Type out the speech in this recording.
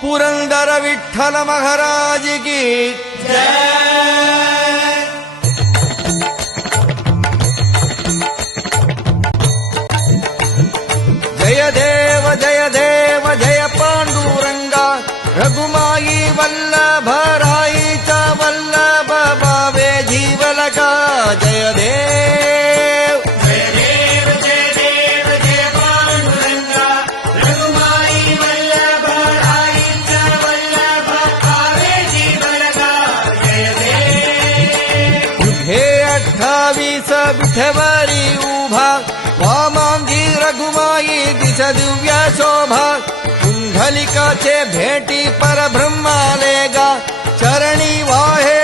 पुरंदर विठ्ठल महाराज की जय। जय देव जय देव जय पांडुरंगा रघुमाई वल्लभ राईचा वल्लभ भावे जीवलका जय देव। जय देव जय देव जय पांडुरंगा रघुमाई वल्लभ राईचा वल्लभ भावे जीवलका जय देव। हे 28 विठेवरी उभा वामांगी रघुमाई दिस दिव्य शोभा कुंडलिकाचे भेटी परब्रह्मालेगा चरणी वाहे